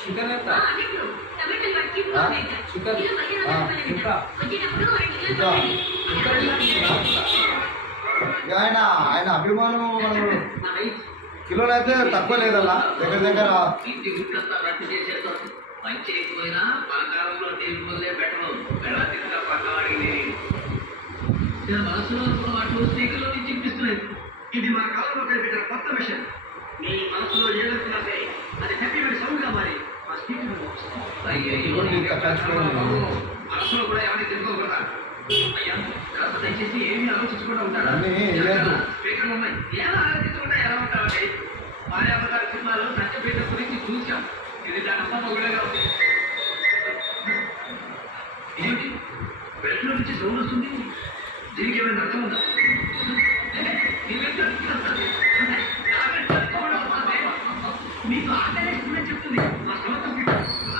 Chicken ఎంత chicken ఇంకా ఆయన ఆయన అభిమానం కిలోలు అయితే తక్కువ లేదల్లా దగ్గర దగ్గర మంచి ఎక్కువైనా పలకాలంలో తీరుకోలే పెట్టడం వెళ్ళ పక్కవాడికి నేను మనసులో అటు స్పీకర్లో నుంచి చూపిస్తున్నాయి. ఇది మా కాలంలో కనిపించిన కొత్త విషయం. మీ మనసులో ఏదనుకున్నారే అది హ్యాపీమెంట్ సౌండ్గా మారి మా స్పీకర్ మనసులో కూడా ఎవరిని తెలుసుకోకూడదా అయ్యా కాస్త దయచేసి ఏమీ ఆలోచించకుండా ఉంటాడా స్పీకర్లు ఉన్నాయి ఎలా ఆలోచించకుండా ఎలా ఉంటారంటే భార్యాభర్తల సినిమాలో సత్యపేట గురించి చూసాం. ఇది దాని అమ్మ మొగుడగా ఉంది. ఏంటి బెడ్లో నుంచి సౌండ్ వస్తుంది. దీనికి ఏమైనా అర్థం ఉందా? మీకు ఆకలేస్తుందని చెప్తుంది మా శ్రోతం.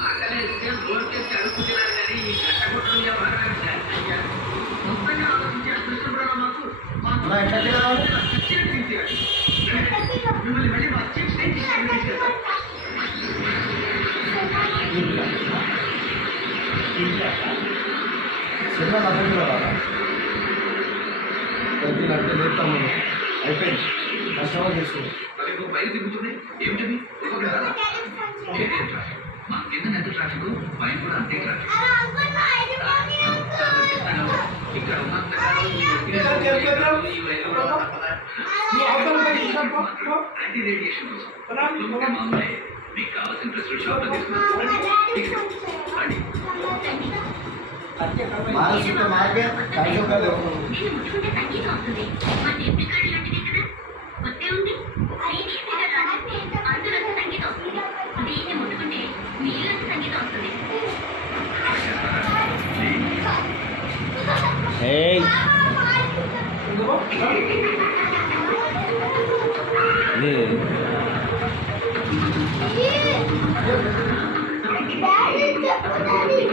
ఆకలేస్తే నోటికి అడుగు తినాలి కానీ ఈ కట్టగొట్టడం మొత్తంగా ఆలోచించి అదృష్టపడాలి. మిమ్మల్ని మళ్ళీ మా చీఫ్ తీసుకెళ్తాం. సినిమా అంటే లేస్తాము అయిపోయింది కష్టమా చేసుకోండి. బయట దిగుతుంది ఏమిటది మా కింద ఎంత ట్రాఫిక్ పైన కూడా అంతే ట్రాఫిక్. ఇక్కడ యాంటీ రేడియేషన్ కోసం మామూలే. మీకు కావాల్సిన డ్రెస్సులు షాప్లో తీసుకున్నాండి. మానసిక మార్గే కార్యక్రమాలు Daddy,